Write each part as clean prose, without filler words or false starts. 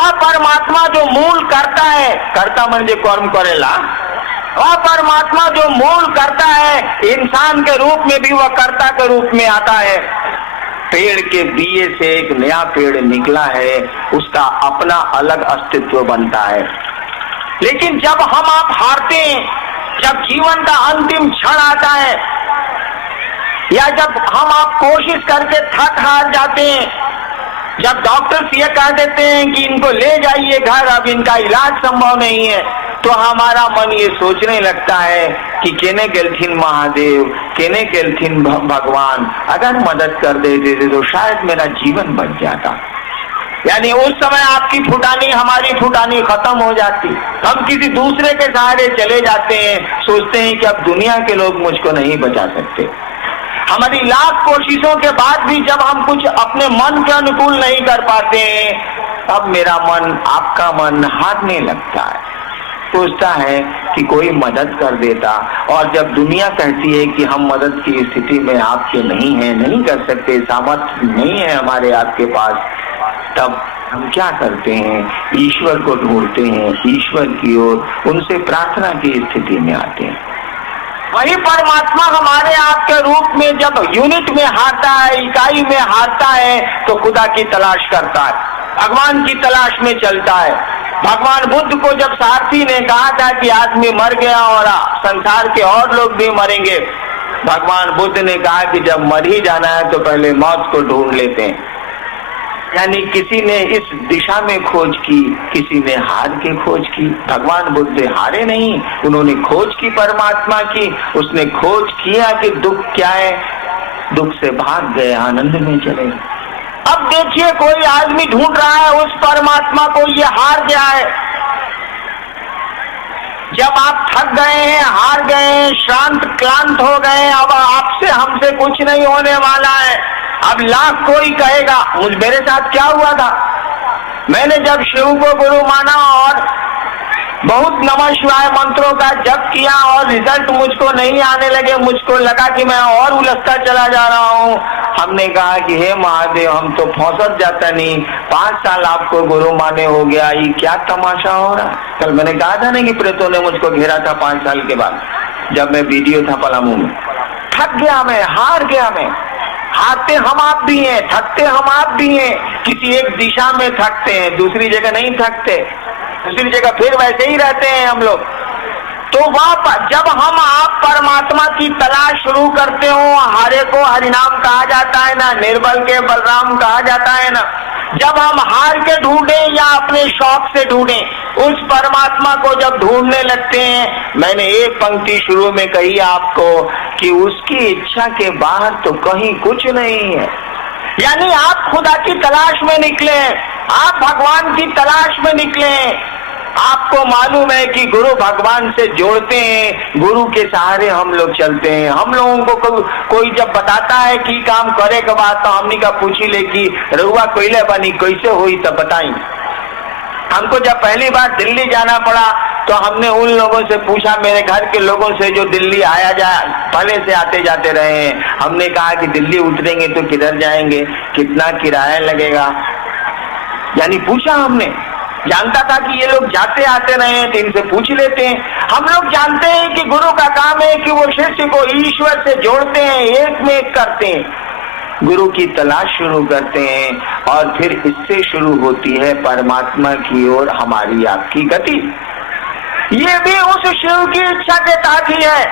वह परमात्मा जो मूल करता है, कर्ता म्हणजे कर्म करेला, वह परमात्मा जो मूल करता है, इंसान के रूप में भी वह कर्ता के रूप में आता है। पेड़ के बीए से एक नया पेड़ निकला है, उसका अपना अलग अस्तित्व बनता है। लेकिन जब हम आप हारते हैं, जब जीवन का अंतिम क्षण आता है, या जब हम आप कोशिश करके थक हार जाते हैं, जब डॉक्टर्स ये कह देते हैं कि इनको ले जाइए घर, अब इनका इलाज संभव नहीं है, तो हमारा मन ये सोचने लगता है कि केने गेलथिन महादेव, केने गेलथिन भगवान, अगर मदद कर देते थे तो शायद मेरा जीवन बच जाता। यानी उस समय आपकी फुटानी, हमारी फुटानी खत्म हो जाती। हम किसी दूसरे के सहारे चले जाते हैं, सोचते हैं कि अब दुनिया के लोग मुझको नहीं बचा सकते। हमारी लाख कोशिशों के बाद भी जब हम कुछ अपने मन के अनुकूल नहीं कर पाते हैं, तब मेरा मन, आपका मन हारने लगता है, सोचता है कि कोई मदद कर देता। और जब दुनिया कहती है कि हम मदद की स्थिति में आपके नहीं हैं, नहीं कर सकते, सामर्थ्य नहीं है हमारे आपके पास, तब हम क्या करते हैं? ईश्वर को ढूंढते हैं, ईश्वर की ओर उनसे प्रार्थना की स्थिति में आते हैं। वही परमात्मा हमारे आपके रूप में जब यूनिट में हारता है, इकाई में हारता है, तो खुदा की तलाश करता है, भगवान की तलाश में चलता है। भगवान बुद्ध को जब सारथी ने कहा था कि आदमी मर गया और संसार के और लोग भी मरेंगे, भगवान बुद्ध ने कहा कि जब मर ही जाना है तो पहले मौत को ढूंढ लेते हैं। यानी किसी ने इस दिशा में खोज की, किसी ने हार के खोज की। भगवान बुद्ध हारे नहीं, उन्होंने खोज की परमात्मा की। उसने खोज किया कि दुख क्या है, दुख से भाग गए, आनंद में चले। अब देखिए, कोई आदमी ढूंढ रहा है उस परमात्मा को, ये हार गया है। जब आप थक गए हैं, हार गए हैं, शांत क्लांत हो गए, अब आपसे हमसे कुछ नहीं होने वाला है, अब लाख कोई कहेगा। मेरे साथ क्या हुआ था, मैंने जब शिव को गुरु माना और बहुत नमः शिवाय मंत्रों का जप किया और रिजल्ट मुझको नहीं आने लगे, मुझको लगा कि मैं और उलझता चला जा रहा हूँ। हमने कहा कि हे महादेव, हम तो फौसत जाता नहीं, 5 साल आपको गुरु माने हो गया, ये क्या तमाशा हो रहा। कल मैंने कहा था ना कि प्रेतों ने मुझको घेरा था 5 साल के बाद, जब मैं वीडियो था पलामू में। थक गया मैं, हार गया मैं। हारते हम आप भी हैं, थकते हम आप भी हैं। किसी एक दिशा में थकते हैं, दूसरी जगह नहीं थकते, दूसरी जगह फिर वैसे ही रहते हैं हम लोग। तो वह जब हम आप परमात्मा की तलाश शुरू करते हो, हारे को हरिनाम कहा जाता है ना, निर्बल के बलराम कहा जाता है ना। जब हम हार के ढूंढे या अपने शौक से ढूंढे, उस परमात्मा को जब ढूंढने लगते हैं, मैंने एक पंक्ति शुरू में कही आपको कि उसकी इच्छा के बाहर तो कहीं कुछ नहीं है। यानी आप खुदा की तलाश में निकले, आप भगवान की तलाश में निकले। आपको मालूम है कि गुरु भगवान से जोड़ते हैं, गुरु के सहारे हम लोग चलते हैं। हम लोगों को कोई जब बताता है कि काम करे के बाद, तो हमने का पूछी ले कि रउआ कोयले बनी कैसे हुई, तब बताई। हमको जब पहली बार दिल्ली जाना पड़ा तो हमने उन लोगों से पूछा, मेरे घर के लोगों से जो दिल्ली आया जाए, पहले से आते जाते रहे हैं। हमने कहा कि दिल्ली उतरेंगे तो किधर जाएंगे, कितना किराया लगेगा, यानी पूछा हमने। जानता था कि ये लोग जाते आते रहे हैं, तो इनसे पूछ लेते हैं। हम लोग जानते हैं कि गुरु का काम है कि वो शिष्य को ईश्वर से जोड़ते हैं, एक में एक करते हैं, गुरु की तलाश शुरू करते हैं, और फिर इससे शुरू होती है परमात्मा की ओर हमारी आपकी गति। ये भी उस शिव की इच्छा के तहत ही है।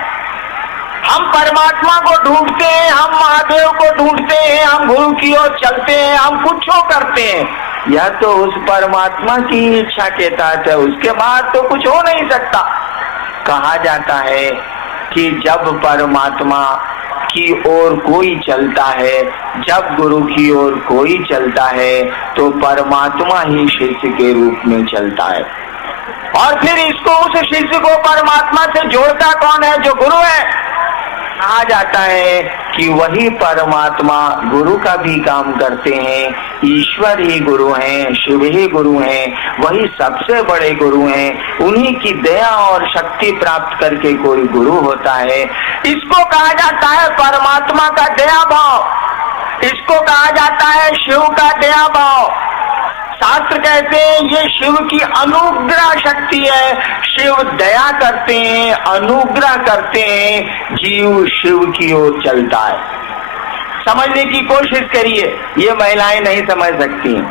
हम परमात्मा को ढूंढते हैं, हम महादेव को ढूंढते हैं, हम गुरु की ओर चलते हैं, हम कुछ करते हैं, यह तो उस परमात्मा की इच्छा के तहत है, उसके बाद तो कुछ हो नहीं सकता। कहा जाता है कि जब परमात्मा की ओर कोई चलता है, जब गुरु की ओर कोई चलता है, तो परमात्मा ही शिष्य के रूप में चलता है। और फिर इसको, उस शिष्य को परमात्मा से जोड़ता कौन है? जो गुरु है। कहा जाता है कि वही परमात्मा गुरु का भी काम करते हैं, ईश्वर ही गुरु हैं, शिव ही गुरु हैं, वही सबसे बड़े गुरु हैं। उन्हीं की दया और शक्ति प्राप्त करके कोई गुरु होता है। इसको कहा जाता है परमात्मा का दया भाव, इसको कहा जाता है शिव का दया भाव। शास्त्र कहते हैं ये शिव की अनुग्रह शक्ति है। शिव दया करते हैं, अनुग्रह करते हैं, जीव शिव की ओर चलता है। समझने की कोशिश करिए, ये महिलाएं नहीं समझ सकती हैं,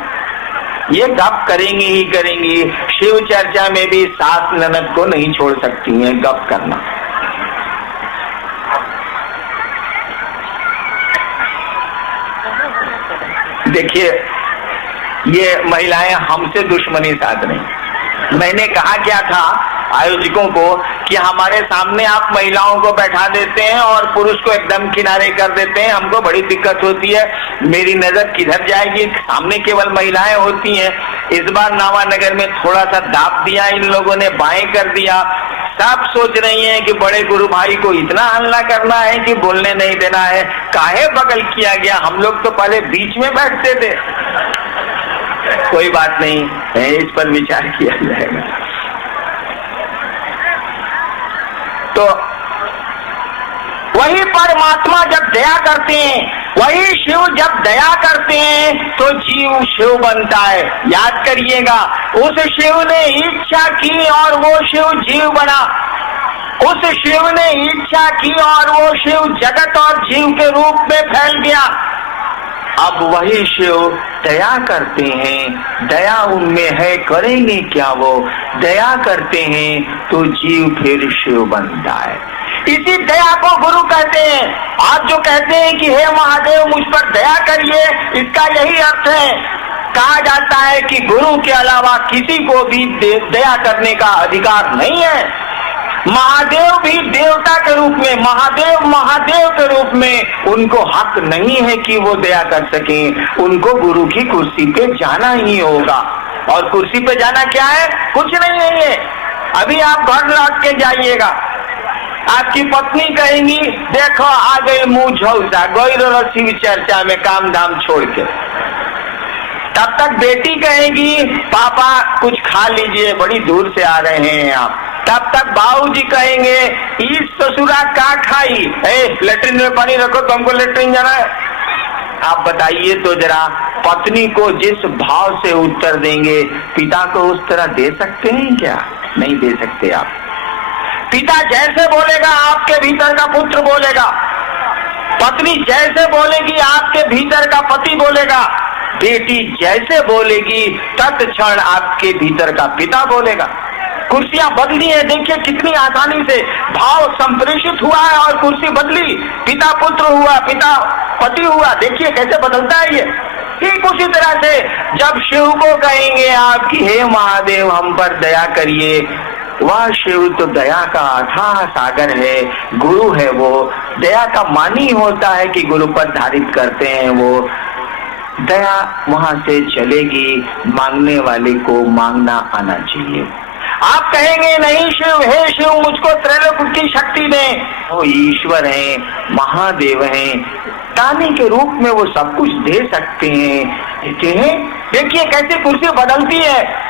ये गप करेंगी ही करेंगी। शिव चर्चा में भी सास ननद को नहीं छोड़ सकती हैं गप करना। देखिए, ये महिलाएं हमसे दुश्मनी साध रही। मैंने कहा क्या था आयोजकों को कि हमारे सामने आप महिलाओं को बैठा देते हैं और पुरुष को एकदम किनारे कर देते हैं, हमको बड़ी दिक्कत होती है, मेरी नजर किधर जाएगी, सामने केवल महिलाएं होती हैं। इस बार नावानगर में थोड़ा सा दाब दिया इन लोगों ने, बाएं कर दिया। सब सोच रही हैं कि बड़े गुरु भाई को इतना हल्ला करना है कि बोलने नहीं देना है, काहे बगल किया गया, हम लोग तो पहले बीच में बैठते थे। कोई बात नहीं है, इस पर विचार किया जाएगा। तो वही परमात्मा जब दया करते हैं, वही शिव जब दया करते हैं तो जीव शिव बनता है। याद करिएगा, उस शिव ने इच्छा की और वो शिव जीव बना। उस शिव ने इच्छा की और वो शिव जगत और जीव के रूप में फैल गया। अब वही शिव दया करते हैं, दया उनमें है, करेंगे क्या वो, दया करते हैं तो जीव फिर शिव बनता है। इसी दया को गुरु कहते हैं। आप जो कहते हैं कि हे महादेव मुझ पर दया करिए, इसका यही अर्थ है। कहा जाता है कि गुरु के अलावा किसी को भी दया करने का अधिकार नहीं है। महादेव भी देवता के रूप में, महादेव के रूप में उनको हक नहीं है कि वो दया कर सके। उनको गुरु की कुर्सी पे जाना ही होगा। और कुर्सी पे जाना क्या है? कुछ नहीं है ये। अभी आप घर लौट के जाइएगा, आपकी पत्नी कहेंगी देखो आ गई मुंह झौसा, गई शिव चर्चा में काम धाम छोड़ के। तब तक बेटी कहेगी पापा कुछ खा लीजिए, बड़ी दूर से आ रहे हैं आप। तब तक बाबूजी कहेंगे इस ससुरा का खाई, लेटरिन में पानी रखो, तुमको लेटरिन जाना है। आप बताइए तो जरा, पत्नी को जिस भाव से उत्तर देंगे पिता को उस तरह दे सकते हैं क्या? नहीं दे सकते आप। पिता जैसे बोलेगा आपके भीतर का पुत्र बोलेगा, पत्नी जैसे बोलेगी आपके भीतर का पति बोलेगा, बेटी जैसे बोलेगी तत्क्षण आपके भीतर का पिता बोलेगा। कुर्सियां बदली है, देखिए कितनी आसानी से भाव संप्रेषित हुआ है और कुर्सी बदली, पिता पुत्र हुआ, पिता पति हुआ। देखिए कैसे बदलता है ये। ठीक उसी तरह से जब शिव को कहेंगे आप कि हे महादेव हम पर दया करिए, वह शिव तो दया का अथाह सागर है, गुरु है। वो दया का मानी होता है कि गुरु पर धारित करते हैं, वो दया वहां से चलेगी। मांगने वाले को मांगना आना चाहिए। आप कहेंगे नहीं शिव, हे शिव मुझको त्रैलोक की शक्ति दें, वो ईश्वर हैं, महादेव हैं, दानी के रूप में वो सब कुछ दे सकते हैं। देखिए कैसे कुर्सी बदलती है।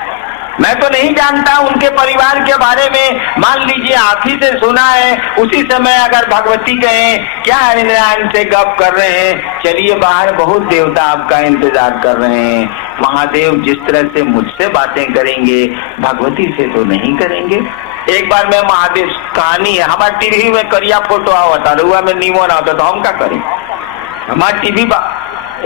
मैं तो नहीं जानता उनके परिवार के बारे में, मान लीजिए आप ही से सुना है। उसी समय अगर भगवती कहें क्या हरिनारायण से गप कर रहे हैं, चलिए बाहर बहुत देवता आपका इंतजार कर रहे हैं। महादेव जिस तरह से मुझसे बातें करेंगे भगवती से तो नहीं करेंगे। एक बार मैं महादेव, कहानी है हमारे टीवी में करिया फोटो आवता रुआ में नीमो ना होता तो हम क्या करें। हमारे टीवी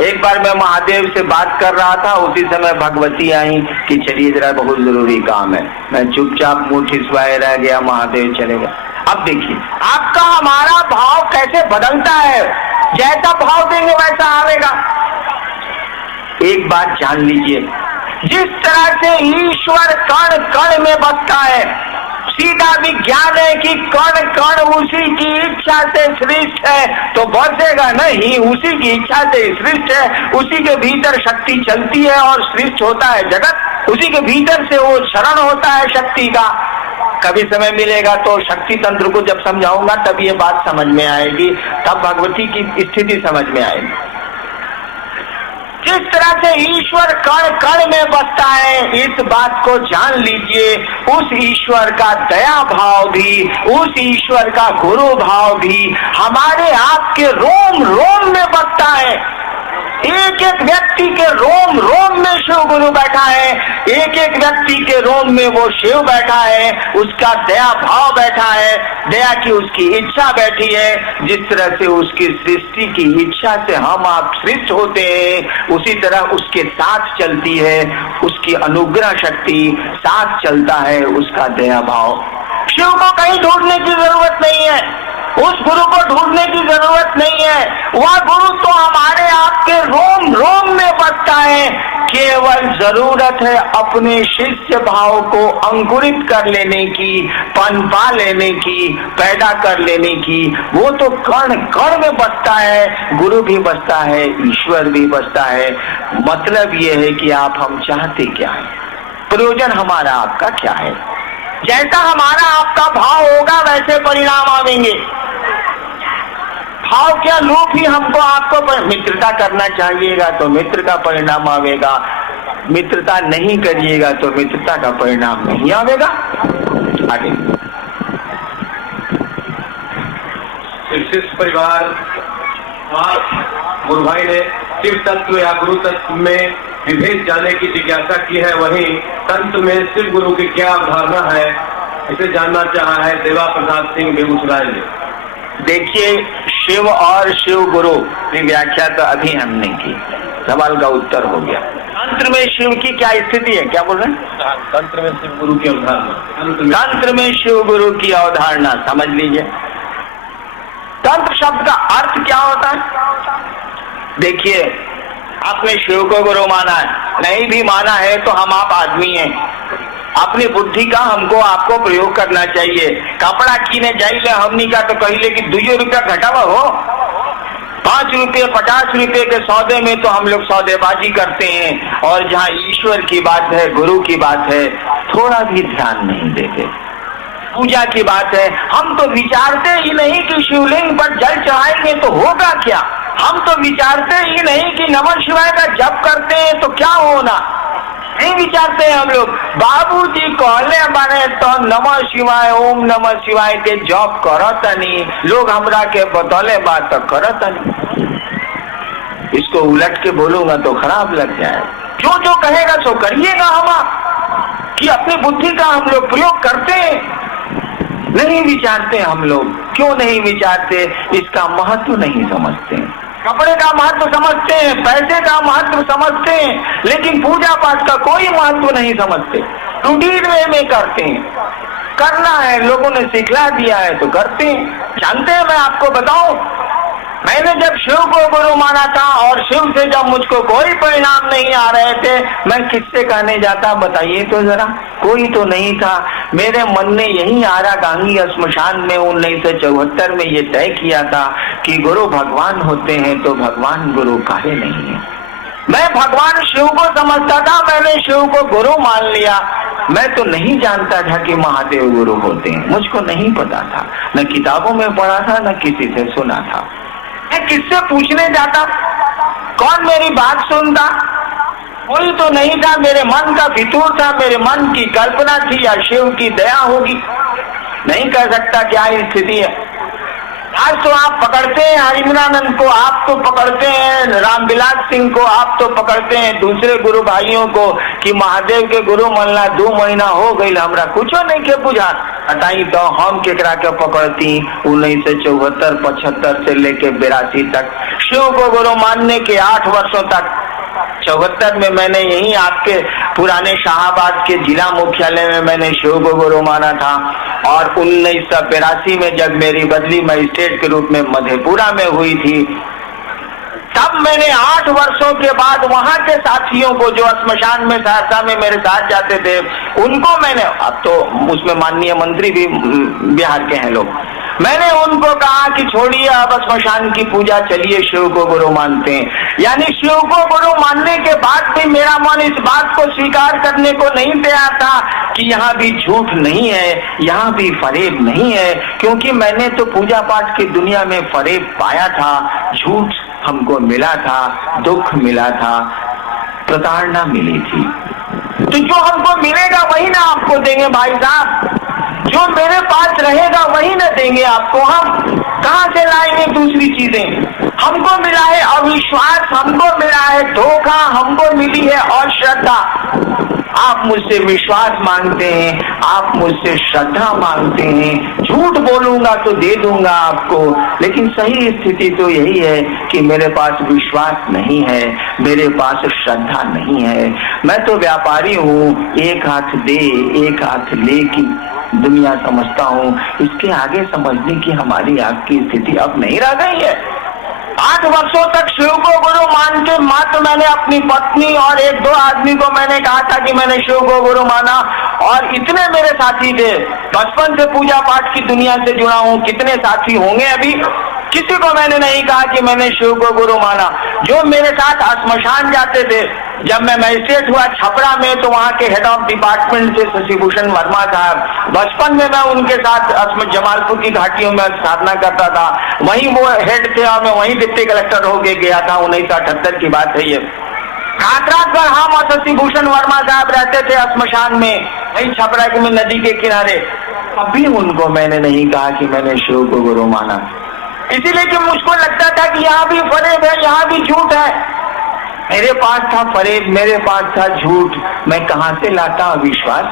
एक बार मैं महादेव से बात कर रहा था, उसी समय भगवती आई कि चलिए जरा बहुत जरूरी काम है। मैं चुपचाप मुंह ठिसवाए रह गया, महादेव चले गए। अब देखिए आपका हमारा भाव कैसे बदलता है, जैसा भाव देंगे वैसा आवेगा। एक बात जान लीजिए, जिस तरह से ईश्वर कण कण में बसता है, सीधा विज्ञान है कि कण कण उसी की इच्छा से सृष्ट है, तो बचेगा नहीं। उसी की इच्छा से सृष्ट है, उसी के भीतर शक्ति चलती है और सृष्ट होता है जगत, उसी के भीतर से वो शरण होता है शक्ति का। कभी समय मिलेगा तो शक्ति तंत्र को जब समझाऊंगा तब ये बात समझ में आएगी, तब भगवती की स्थिति समझ में आएगी। जिस तरह से ईश्वर कण कण में बसता है, इस बात को जान लीजिए। उस ईश्वर का दया भाव भी, उस ईश्वर का गुरु भाव भी हमारे आपके रोम रोम में बसता है। एक एक व्यक्ति के रोम रोम में शिव गुरु बैठा है, एक एक व्यक्ति के रोम में वो शिव बैठा है, उसका दया भाव बैठा है, दया की उसकी इच्छा बैठी है। जिस तरह से उसकी सृष्टि की इच्छा से हम आप सृष्ट होते हैं, उसी तरह उसके साथ चलती है उसकी अनुग्रह शक्ति, साथ चलता है उसका दया भाव। शिव को कहीं ढूंढने की जरूरत नहीं है, उस गुरु को ढूंढने की जरूरत नहीं है, वह गुरु तो हमारे आपके रोम रोम में बसता है। केवल जरूरत है अपने शिष्य भाव को अंकुरित कर लेने की, पनपा लेने की, पैदा कर लेने की। वो तो कण कण में बसता है, गुरु भी बसता है, ईश्वर भी बसता है। मतलब ये है कि आप हम चाहते क्या है, प्रयोजन हमारा आपका क्या है। जैसा हमारा आपका भाव होगा वैसे परिणाम आवेंगे। भाव क्या लोग ही हमको आपको मित्रता करना चाहिएगा तो मित्र का परिणाम आवेगा, मित्रता नहीं करिएगा तो मित्रता का परिणाम नहीं आवेगा। आगे शिष्य परिवार और गुरु भाई ने शिव तत्व या गुरु तत्व में विभेद जाने की जिज्ञासा की है, वहीं तंत्र में शिव गुरु की क्या अवधारणा है, इसे जानना चाहा है देवा प्रसाद सिंह बेगूसराय ने। देखिए, शिव और शिव गुरु की व्याख्या तो अभी हमने की, सवाल का उत्तर हो गया। तंत्र में शिव की क्या स्थिति है, क्या बोल रहे हैं? तंत्र में शिव गुरु की अवधारणा, तंत्र में शिव गुरु की अवधारणा समझ लीजिए। तंत्र शब्द का अर्थ क्या होता है? देखिए, आपने शिव को गुरु माना है, नहीं भी माना है तो हम आप आदमी हैं, अपनी बुद्धि का हमको आपको प्रयोग करना चाहिए। कपड़ा कीने जाइए हमनी का तो कहिले कि 2 रुपया घटावा हो, 5 रुपये 50 रुपये के सौदे में तो हम लोग सौदेबाजी करते हैं, और जहाँ ईश्वर की बात है, गुरु की बात है, थोड़ा भी ध्यान नहीं देते। पूजा की बात है, हम तो विचारते ही नहीं कि शिवलिंग पर जल चढ़ाएंगे तो होगा क्या, हम तो विचारते ही नहीं कि नमः शिवाय का जप करते हैं तो क्या होना, नहीं विचारते हैं हम लोग। बाबूजी कहले बारे तो नमः शिवाय ओम नमः शिवाय के जप करत नहीं, लोग हमरा के बतौले बात तो करत नहीं। इसको उलट के बोलूंगा तो खराब लग जाए, जो जो कहेगा सो करिएगा हम, कि अपनी बुद्धि का हम लोग प्रयोग करते हैं, नहीं विचारते हम लोग। क्यों नहीं विचारते? इसका महत्व नहीं समझते। कपड़े का महत्व समझते हैं, पैसे का महत्व समझते हैं, लेकिन पूजा पाठ का कोई महत्व नहीं समझते, रूटीन में करते हैं। करना है, लोगों ने सिखला दिया है तो करते हैं। जानते हैं, मैं आपको बताऊं, मैंने जब शिव को गुरु माना था और शिव से जब मुझको कोई परिणाम नहीं आ रहे थे, मैं किससे कहने जाता बताइए तो जरा? कोई तो नहीं था। मेरे मन ने यही आरा गांगी श्मशान में 1974 में ये तय किया था कि गुरु भगवान होते हैं तो भगवान गुरु काहे नहीं है। मैं भगवान शिव को समझता था, मैंने शिव को गुरु मान लिया। मैं तो नहीं जानता था कि महादेव गुरु होते हैं, मुझको नहीं पता था, न किताबों में पढ़ा था न किसी से सुना था। मैं किससे पूछने जाता? कौन मेरी बात सुनता? कोई तो नहीं था। मेरे मन का फितूर था, मेरे मन की कल्पना थी या शिव की दया होगी, नहीं कह सकता क्या स्थिति है। आज तो आप पकड़ते हैं हरिमनानंद को, आप तो पकड़ते हैं रामविलास सिंह को, आप तो पकड़ते हैं दूसरे गुरु भाइयों को कि महादेव के गुरु मनला 2 महीना हो गई, हमरा कुछ नहीं के बुझा। हटाई तो हम केकरा के पकड़ती 1974 75 से लेके 82 तक। शिव को गुरु मानने के 8 वर्षों तक, 74 में मैंने यही आपके पुराने शाहबाद के जिला मुख्यालय में मैंने शिव को गुरु माना था, और 1982 में जब मेरी बदली मजिस्ट्रेट के रूप में मधेपुरा में हुई थी, तब मैंने 8 वर्षों के बाद वहां के साथियों को जो श्मशान में सहरसा में मेरे साथ जाते थे, उनको मैंने, अब तो उसमें माननीय मंत्री भी बिहार के हैं लोग, मैंने उनको कहा कि छोड़िए अब श्मशान की पूजा, चलिए शिव को गुरु मानते हैं। यानी शिव को गुरु मानने के बाद भी मेरा मन इस बात को स्वीकार करने को नहीं तैयार था कि यहाँ भी झूठ नहीं है, यहाँ भी फरेब नहीं है, क्योंकि मैंने तो पूजा पाठ की दुनिया में फरेब पाया था, झूठ हमको मिला था, दुख मिला था, प्रताड़ना मिली थी। तो जो हमको मिलेगा वही ना आपको देंगे भाई साहब, जो मेरे पास रहेगा वही ना देंगे आपको। हम कहां से लाएंगे दूसरी चीजें? हमको मिला है अविश्वास, हमको मिला है धोखा, हमको मिली है अश्रद्धा। आप मुझसे विश्वास मांगते हैं, आप मुझसे श्रद्धा मांगते हैं। झूठ बोलूंगा तो दे दूंगा आपको, लेकिन सही स्थिति तो यही है कि मेरे पास विश्वास नहीं है, मेरे पास श्रद्धा नहीं है। मैं तो व्यापारी हूँ, एक हाथ दे एक हाथ ले की दुनिया समझता हूँ। इसके आगे समझने की हमारी आपकी स्थिति अब नहीं रह गई है। 8 वर्षों तक शिव को गुरु मान के मात्र मैंने अपनी पत्नी और 1-2 आदमी को मैंने कहा था कि मैंने शिव को गुरु माना, और इतने मेरे साथी थे। बचपन से पूजा पाठ की दुनिया से जुड़ा हूँ, कितने साथी होंगे अभी, किसी को मैंने नहीं कहा कि मैंने शिव को गुरु माना। जो मेरे साथ श्मशान जाते थे, जब मैं मजिस्ट्रेट हुआ छपरा में, तो वहाँ के हेड ऑफ डिपार्टमेंट थे शशिभूषण वर्मा साहब। बचपन में मैं उनके साथ जमालपुर की घाटियों में साधना करता था, वहीं वो हेड थे और मैं वहीं डिप्टी कलेक्टर होके गया था। 1978 की बात है ये। रात भर हम और शशिभूषण वर्मा साहब रहते थे श्मशान में, वहीं छपरा में नदी के किनारे। अभी उनको मैंने नहीं कहा कि मैंने शिव को गुरु माना, इसीलिए कि मुझको लगता था कि यहाँ भी फरेब है, यहाँ भी झूठ है। मेरे पास था फरेब, मेरे पास था झूठ, मैं कहाँ से लाता विश्वास?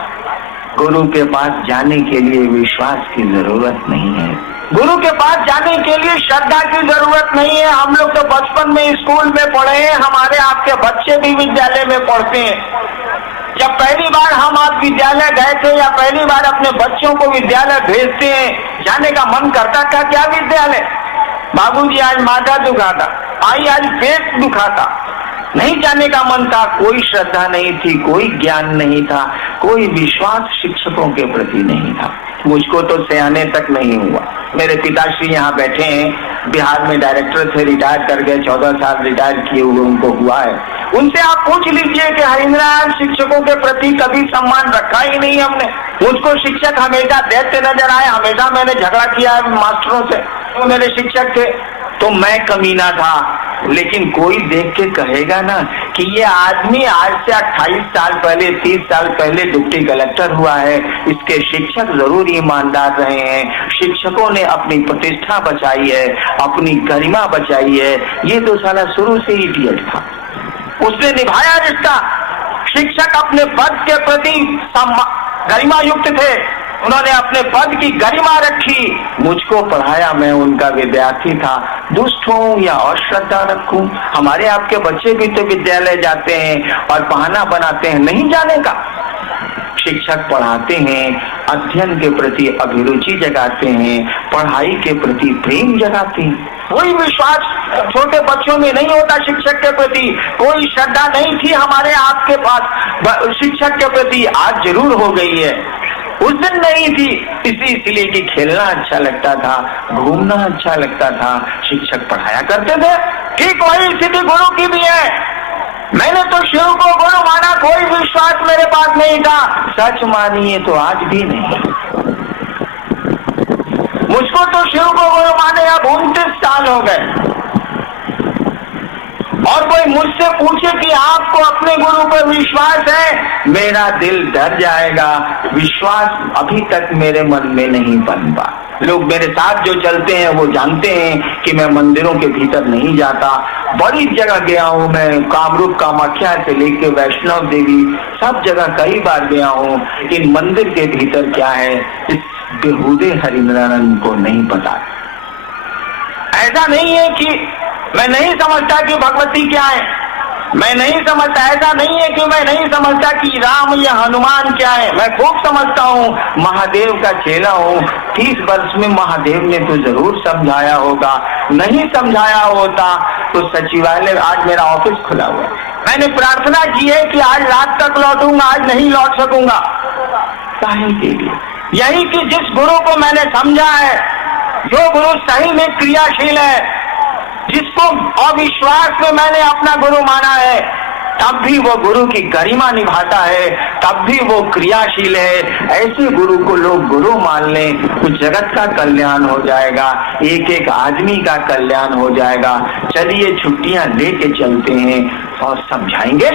गुरु के पास जाने के लिए विश्वास की जरूरत नहीं है, गुरु के पास जाने के लिए श्रद्धा की जरूरत नहीं है। हम लोग तो बचपन में स्कूल में पढ़े हैं, हमारे आपके बच्चे भी विद्यालय में पढ़ते हैं। जब पहली बार हम आप विद्यालय गए थे या पहली बार अपने बच्चों को विद्यालय भेजते हैं, जाने का मन करता था क्या विद्यालय? बाबूजी आज माथा दुखाता, आई आज पेट दुखाता, नहीं जाने का मन था। कोई श्रद्धा नहीं थी, कोई ज्ञान नहीं था, कोई विश्वास शिक्षकों के प्रति नहीं था। मुझको तो सियाने तक नहीं हुआ। मेरे पिताश्री यहाँ बैठे हैं, बिहार में डायरेक्टर थे, रिटायर कर गए, 14 साल रिटायर किए हुए उनको हुआ है। उनसे आप पूछ लीजिए कि हरिंद्र शिक्षकों के प्रति कभी सम्मान रखा ही नहीं हमने। मुझको शिक्षक हमेशा दैत्य नजर आए, हमेशा मैंने झगड़ा किया है मास्टरों से, तो मेरे शिक्षक थे, तो मैं कमीना था। लेकिन कोई देख के कहेगा ना कि ये आदमी आज से 28 साल पहले 30 साल पहले डिप्टी कलेक्टर हुआ है, इसके शिक्षक जरूर ईमानदार रहे हैं, शिक्षकों ने अपनी प्रतिष्ठा बचाई है, अपनी गरिमा बचाई है। ये तो साला शुरू से ही इडियट था, उसने निभाया रिश्ता। शिक्षक अपने पद के प्रति गरिमा युक्त थे, उन्होंने अपने पद की गरिमा रखी। मुझको पढ़ाया, मैं उनका विद्यार्थी था। दुष्ट हूँ या अश्रद्धा रखूं? हमारे आपके बच्चे भी तो विद्यालय जाते हैं और बहाना बनाते हैं नहीं जाने का। शिक्षक पढ़ाते हैं, अध्ययन के प्रति अभिरुचि जगाते हैं, पढ़ाई के प्रति प्रेम जगाते हैं। कोई विश्वास छोटे बच्चों में नहीं होता शिक्षक के प्रति, कोई श्रद्धा नहीं थी हमारे आपके पास शिक्षक के प्रति, आज जरूर हो गई है, उस दिन नहीं थी। इसलिए कि खेलना अच्छा लगता था, घूमना अच्छा लगता था, शिक्षक पढ़ाया करते थे। ठीक वही स्थिति गुरु की भी है। मैंने तो शिव को गुरु माना, कोई विश्वास मेरे पास नहीं था। सच मानिए तो आज भी नहीं। मुझको तो शिव को गुरु माने अब 29 साल हो गए, और कोई मुझसे पूछे कि आपको अपने गुरु पर विश्वास है, मेरा दिल डर जाएगा। विश्वास अभी तक मेरे मन में नहीं बन पा। लोग मेरे साथ जो चलते हैं वो जानते हैं कि मैं मंदिरों के भीतर नहीं जाता। बड़ी जगह गया हूँ मैं, कामरूप कामाख्या से लेके वैष्णव देवी सब जगह कई बार गया हूँ, लेकिन मंदिर के भीतर क्या है इस बेहुदे हरिनारायण को नहीं पता। ऐसा नहीं है कि मैं नहीं समझता कि भगवती क्या है, मैं नहीं समझता, ऐसा नहीं है कि मैं नहीं समझता कि राम या हनुमान क्या है, मैं खूब समझता हूँ। महादेव का चेला हूँ। 30 वर्ष में महादेव ने तो जरूर समझाया होगा, नहीं समझाया होता तो सचिवालय आज मेरा ऑफिस खुला हुआ है। मैंने प्रार्थना की है कि आज रात तक लौटूंगा, आज नहीं लौट सकूंगा। काहे के लिए? यही कि जिस गुरु को मैंने समझा है, जो गुरु सही में क्रियाशील है, जिसको अविश्वास में मैंने अपना गुरु माना है, तब भी वो गुरु की गरिमा निभाता है, तब भी वो क्रियाशील है। ऐसे गुरु को लोग गुरु मान लें तो जगत का कल्याण हो जाएगा, एक एक आदमी का कल्याण हो जाएगा। चलिए छुट्टियां लेके चलते हैं और समझाएंगे,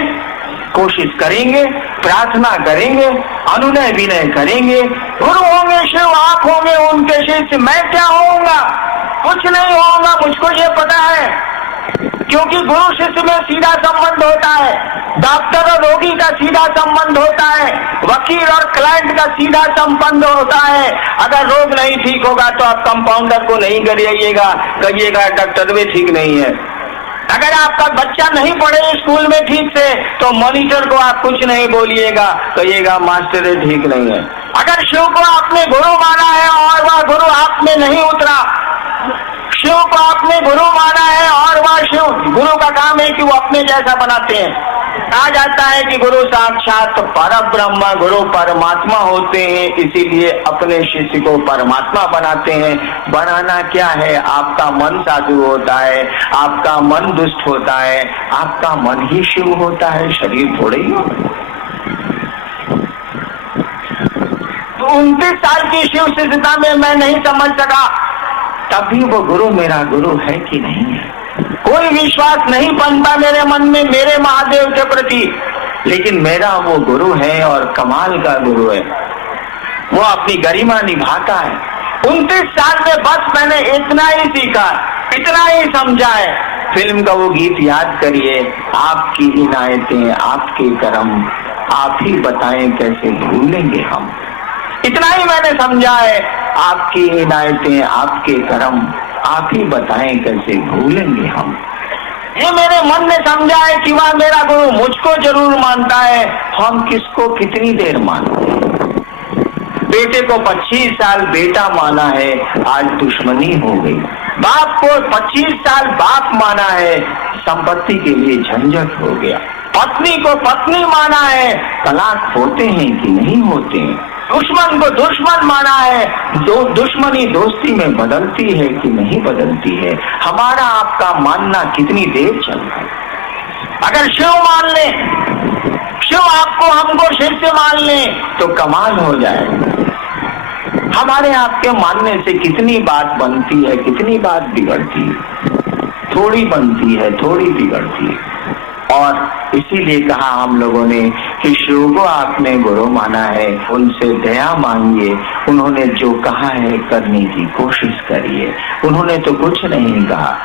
कोशिश करेंगे, प्रार्थना करेंगे, अनुनय विनय करेंगे। गुरु होंगे शिव, आप होंगे उनके शिष्य, मैं क्या होऊंगा? कुछ नहीं होगा, मुझको ये पता है, क्योंकि गुरु शिष्य में सीधा संबंध होता है, डॉक्टर और रोगी का सीधा संबंध होता है, वकील और क्लाइंट का सीधा संबंध होता है। अगर रोग नहीं ठीक होगा तो आप कंपाउंडर को नहीं करिएगा, कहिएगा डॉक्टर भी ठीक नहीं है। अगर आपका बच्चा नहीं पढ़े स्कूल में ठीक से तो मॉनिटर को आप कुछ नहीं बोलिएगा, कहिएगा मास्टर ठीक नहीं है। अगर शिव को आपने गुरु माना है और वह गुरु आप में नहीं उतरा, शिव को आपने गुरु माना है और वह शिव, गुरु का काम है कि वो अपने जैसा बनाते हैं। कहा जाता है कि गुरु साक्षात परब्रह्म, गुरु परमात्मा होते हैं, इसीलिए अपने शिष्य को परमात्मा बनाते हैं। बनाना क्या है, आपका मन साधु होता है, आपका मन दुष्ट होता है, आपका मन ही शिव होता है, शरीर थोड़े ही होता है। तो 29 साल की शिव शिष्यता में मैं नहीं समझ सका, तभी वो गुरु मेरा गुरु है कि नहीं है। कोई विश्वास नहीं बनता मेरे मन में मेरे महादेव के प्रति, लेकिन मेरा वो गुरु है और कमाल का गुरु है, वो अपनी गरिमा निभाता है। 29 साल में बस मैंने इतना ही सीखा, इतना ही समझा है। फिल्म का वो गीत याद करिए, आपकी इनायतें आपके करम, आप ही बताएं कैसे भूलेंगे हम। इतना ही मैंने समझा है, आपकी इनायतें आपके करम, आप ही बताएं कैसे भूलेंगे हम। ये मेरे मन ने समझा है कि वह मेरा गुरु मुझको जरूर मानता है, हम किसको कितनी देर मानते हैं। बेटे को 25 साल बेटा माना है, आज दुश्मनी हो गई। बाप को 25 साल बाप माना है, संपत्ति के लिए झंझट हो गया। पत्नी को पत्नी माना है, तलाक होते हैं कि नहीं होते हैं। दुश्मन को दुश्मन माना है, दुश्मनी दोस्ती में बदलती है कि नहीं बदलती है। हमारा आपका मानना कितनी देर चल रहा है। अगर शिव मान ले, शिव आपको हमको शिव से मान ले तो कमाल हो जाएगा। हमारे आपके मानने से कितनी बात बनती है, कितनी बात बिगड़ती है, थोड़ी बनती है, थोड़ी बिगड़ती है। और इसीलिए कहा हम लोगों ने कि शिव को आपने गुरु माना है, उनसे दया मांगिए, उन्होंने जो कहा है करने की कोशिश करिए। उन्होंने तो कुछ नहीं कहा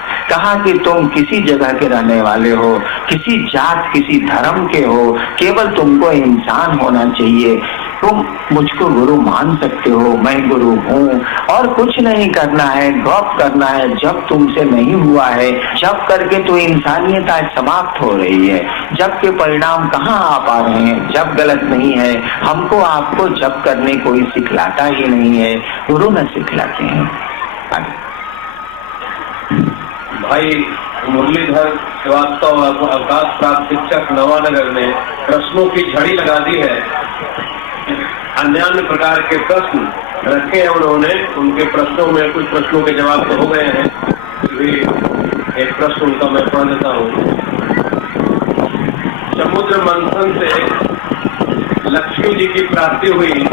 कि तुम किसी जगह के रहने वाले हो, किसी जात किसी धर्म के हो, केवल तुमको इंसान होना चाहिए, तुम मुझको गुरु मान सकते हो, मैं गुरु हूँ, और कुछ नहीं करना है, गौप करना है। जब तुमसे नहीं हुआ है, जब करके तो इंसानियत आज समाप्त हो रही है, जब के परिणाम कहाँ आ पा रहे हैं, जब गलत नहीं है। हमको आपको जब करने कोई सिखलाता ही नहीं है, गुरु न सिखलाते हैं। भाई मुरलीधर श्रीवास्तव अवकाश प्राप्त शिक्षक नवानगर ने प्रश्नों की झड़ी लगा दी है। अन्य प्रकार के प्रश्न रखे हैं उन्होंने, उनके प्रश्नों में कुछ प्रश्नों के जवाब तो हो गए हैं, फिर भी एक प्रश्न उनका मैं पढ़ देता हूँ। समुद्र मंथन से लक्ष्मी जी की प्राप्ति हुई,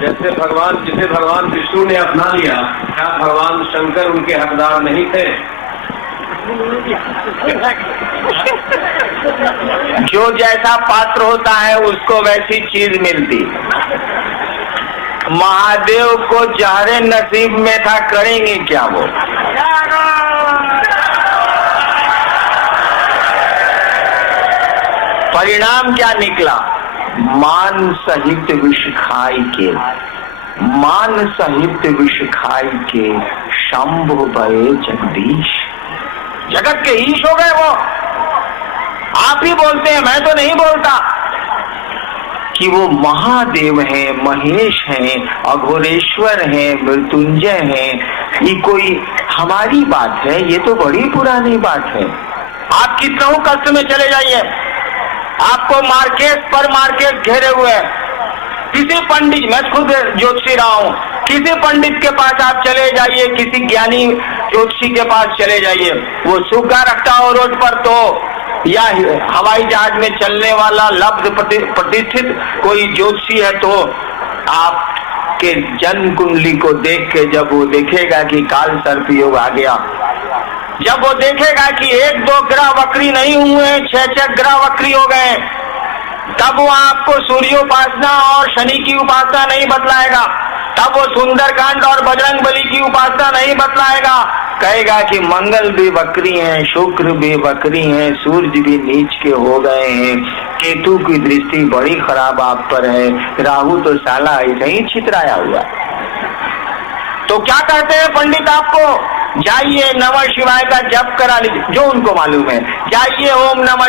जिसे भगवान विष्णु ने अपना लिया, क्या भगवान शंकर उनके हकदार नहीं थे? जो जैसा पात्र होता है उसको वैसी चीज मिलती। महादेव को जहरे नसीब में था, करेंगे क्या वो? परिणाम क्या निकला? मान सहित विष खाई के, मान सहित विष खाई के शंभु भये जगदीश। जगत के ईश हो गए वो। आप ही बोलते हैं, मैं तो नहीं बोलता, कि वो महादेव हैं, महेश हैं, अघोरेश्वर हैं, मृत्युंजय हैं। ये कोई हमारी बात है? ये तो बड़ी पुरानी बात है। आप कितना कष्ट में चले जाइए, आपको मार्केट पर मार्केट घेरे हुए है। किसी पंडित, मैं खुद ज्योतिषी रहा हूँ, किसी पंडित के पास आप चले जाइए, किसी ज्ञानी ज्योतिषी के पास चले जाइए, वो सुग्गा रखता हो रोड पर तो, या हवाई जहाज में चलने वाला लब्ध प्रतिष्ठित कोई ज्योतिषी है तो आपके जन्म कुंडली को देख के जब वो देखेगा कि काल सर्प योग आ गया, जब वो देखेगा कि 1-2 ग्रह वक्री नहीं हुए, 6-6 ग्रह वक्री हो गए, तब वो आपको सूर्योपासना और शनि की उपासना नहीं बतलाएगा। तब वो सुंदरकांड और बजरंग बली की उपासना नहीं बतलाएगा। कहेगा कि मंगल भी बकरी हैं, शुक्र भी बकरी हैं, सूर्य भी नीच के हो गए हैं, केतु की दृष्टि बड़ी खराब आप पर है, राहु तो साला ऐसे ही छितराया हुआ। तो क्या कहते हैं पंडित आपको? जाइए नमः शिवाय का जप करा लीजिए, जो उनको मालूम है। जाइए ओम नमः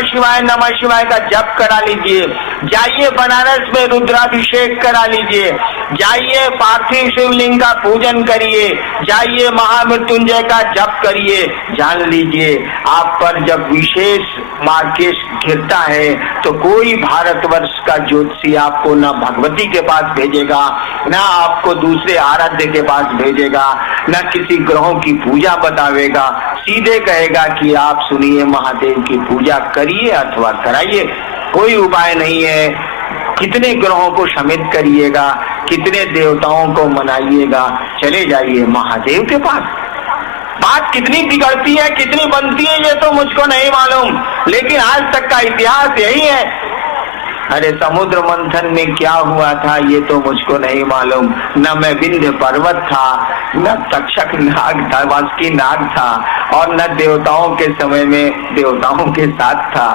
शिवाय का जप करा लीजिए। जाइए बनारस में रुद्राभिषेक करा लीजिए। जाइए पार्थिव शिवलिंग का पूजन करिए। जाइए महामृत्युंजय का जप करिए। जान लीजिए आप पर जब विशेष मार्केश घिरता है तो कोई भारतवर्ष का ज्योतिषी आपको न भगवती के पास भेजेगा, न आपको दूसरे आराध्य के पास भेजेगा, न किसी ग्रहों की पूजा बतावेगा। सीधे कहेगा कि आप सुनिए महादेव की पूजा करिए अथवा कराइए, कोई उपाय नहीं है। कितने ग्रहों को शमित करिएगा, कितने देवताओं को मनाइएगा, चले जाइए महादेव के पास। बात कितनी बिगड़ती है, कितनी बनती है, ये तो मुझको नहीं मालूम, लेकिन आज तक का इतिहास यही है। अरे समुद्र मंथन में क्या हुआ था ये तो मुझको नहीं मालूम। न मैं विंध्य पर्वत था, न तक्षक नाग था, वासुकी नाग था, और न देवताओं के समय में देवताओं के साथ था।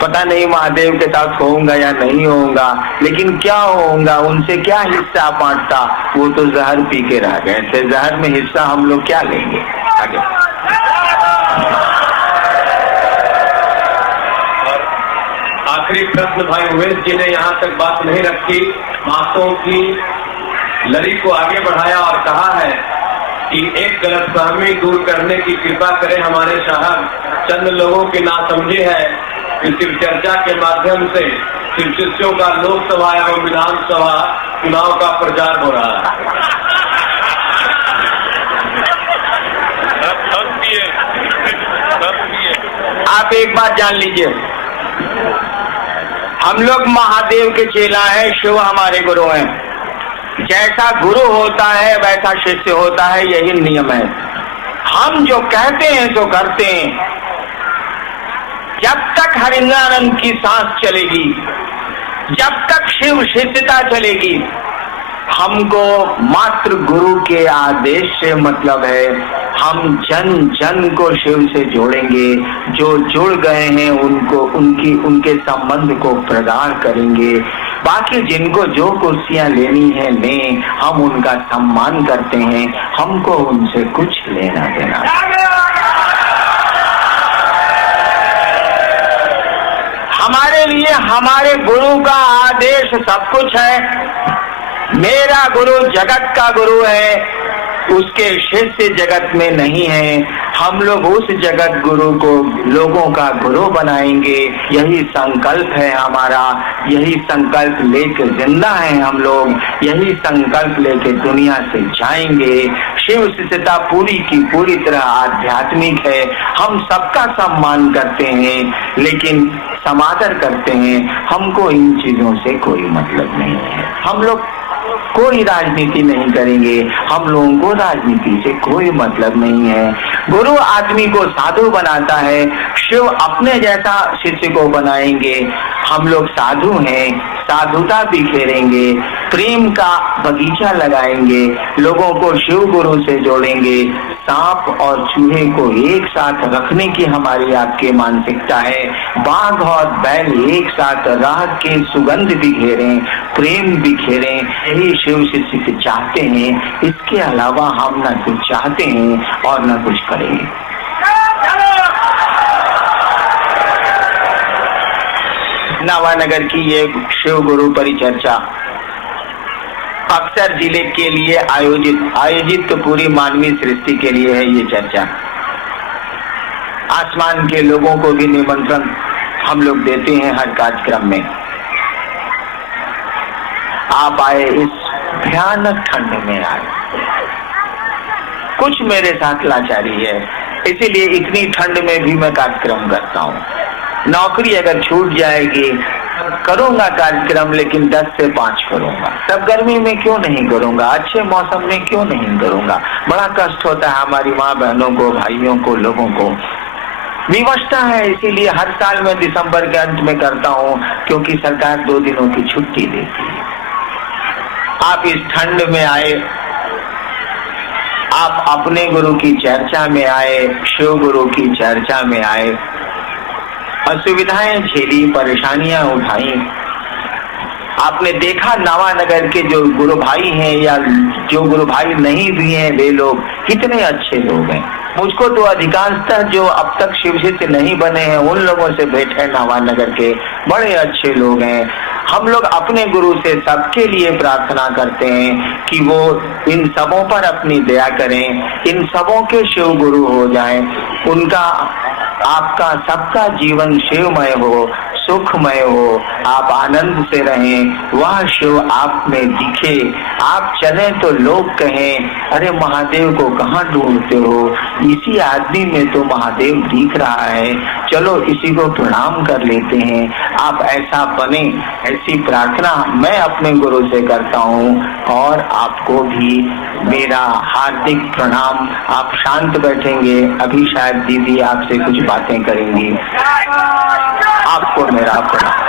पता नहीं महादेव के साथ होऊंगा या नहीं होऊंगा, लेकिन क्या होऊंगा, उनसे क्या हिस्सा बांटता, वो तो जहर पी के रह गए थे। जहर में हिस्सा हम लोग क्या लेंगे? आगे आखिरी प्रश्न भाई उमेश जी ने यहाँ तक बात नहीं रखी, बातों की लड़ी को आगे बढ़ाया और कहा है कि एक गलतफहमी दूर करने की कृपा करें हमारे साहब। चंद लोगों की नासमझी है कि शिव चर्चा के माध्यम से शिव शिष्यों का लोकसभा एवं विधानसभा चुनाव का प्रचार हो रहा है। आप एक बात जान लीजिए, हम लोग महादेव के चेला हैं, शिव हमारे गुरु हैं। जैसा गुरु होता है वैसा शिष्य होता है, यही नियम है। हम जो कहते हैं तो करते हैं। जब तक हरिंद्रानंद की सांस चलेगी, जब तक शिव शिष्यता चलेगी, हमको मात्र गुरु के आदेश से मतलब है। हम जन जन को शिव से जोड़ेंगे, जो जुड़ गए हैं उनको उनके संबंध को प्रगाढ़ करेंगे। बाकी जिनको जो कुर्सियां लेनी है लें, हम उनका सम्मान करते हैं, हमको उनसे कुछ लेना देना। हमारे लिए हमारे गुरु का आदेश सब कुछ है। मेरा गुरु जगत का गुरु है, उसके शिष्य जगत में नहीं है। हम लोग उस जगत गुरु को लोगों का गुरु बनाएंगे, यही संकल्प है हमारा। यही संकल्प लेके जिंदा हैं हम लोग, यही संकल्प लेके दुनिया से जाएंगे। शिव शिष्यता पूरी की पूरी तरह आध्यात्मिक है। हम सबका सम्मान करते हैं, लेकिन समादर करते हैं। हमको इन चीजों से कोई मतलब नहीं है। हम लोग कोई राजनीति नहीं करेंगे, हम लोगों को राजनीति से कोई मतलब नहीं है। गुरु आदमी को साधु बनाता है, शिव अपने जैसा शिष्य को बनाएंगे। हम लोग साधु हैं, साधुता बिखेरेंगे, प्रेम का बगीचा लगाएंगे, लोगों को शिव गुरु से जोड़ेंगे। सांप और चूहे को एक साथ रखने की हमारी आपकी मानसिकता है। बाघ और बैल एक साथ राह के सुगंध बिखेरें, प्रेम बिखेरें, यही शिव शिष्य चाहते हैं। इसके अलावा हम न कुछ चाहते हैं और न कुछ करेंगे। नवानगर की ये शिव गुरु परिचर्चा अक्सर जिले के लिए आयोजित तो पूरी मानवीय सृष्टि के लिए है ये चर्चा। आसमान के लोगों को भी निमंत्रण हम लोग देते हैं हर कार्यक्रम में। आप आए, इस भयानक ठंड में आए। कुछ मेरे साथ लाचारी है, इसीलिए इतनी ठंड में भी मैं कार्यक्रम करता हूँ। नौकरी अगर छूट जाएगी करूंगा कार्यक्रम, लेकिन 10 से 5 करूंगा। तब गर्मी में क्यों नहीं करूंगा, अच्छे मौसम में क्यों नहीं करूंगा। बड़ा कष्ट होता है हमारी माँ बहनों को, भाइयों को, लोगों को। विवशता है, इसीलिए हर साल मैं दिसंबर के अंत में करता हूँ, क्योंकि सरकार 2 दिनों की छुट्टी देती है। आप इस ठंड में आए, आप अपने गुरु की चर्चा में आए, शिव गुरु की चर्चा में आए, असुविधाएं झेली, परेशानियां उठाई। आपने देखा नवानगर के जो गुरु भाई हैं या जो गुरु भाई नहीं भी हैं, वे लोग कितने अच्छे लोग हैं। मुझको तो अधिकांशतः जो अब तक शिव शिष्य नहीं बने हैं उन लोगों से भेंट है, नवानगर के बड़े अच्छे लोग हैं। हम लोग अपने गुरु से सबके लिए प्रार्थना करते हैं कि वो इन सबों पर अपनी दया करें, इन सबों के शिव गुरु हो जाएं, उनका आपका सबका जीवन शिवमय हो, सुखमय हो, आप आनंद से रहें, वह शिव आप में दिखे। आप चले तो लोग कहें, अरे महादेव को कहाँ ढूंढते हो, इसी आदमी में तो महादेव दिख रहा है, चलो इसी को प्रणाम कर लेते हैं। आप ऐसा बने, ऐसी प्रार्थना मैं अपने गुरु से करता हूँ और आपको भी मेरा हार्दिक प्रणाम। आप शांत बैठेंगे, अभी शायद दीदी आपसे कुछ बातें करेंगी। आपको मेरा प्रणाम।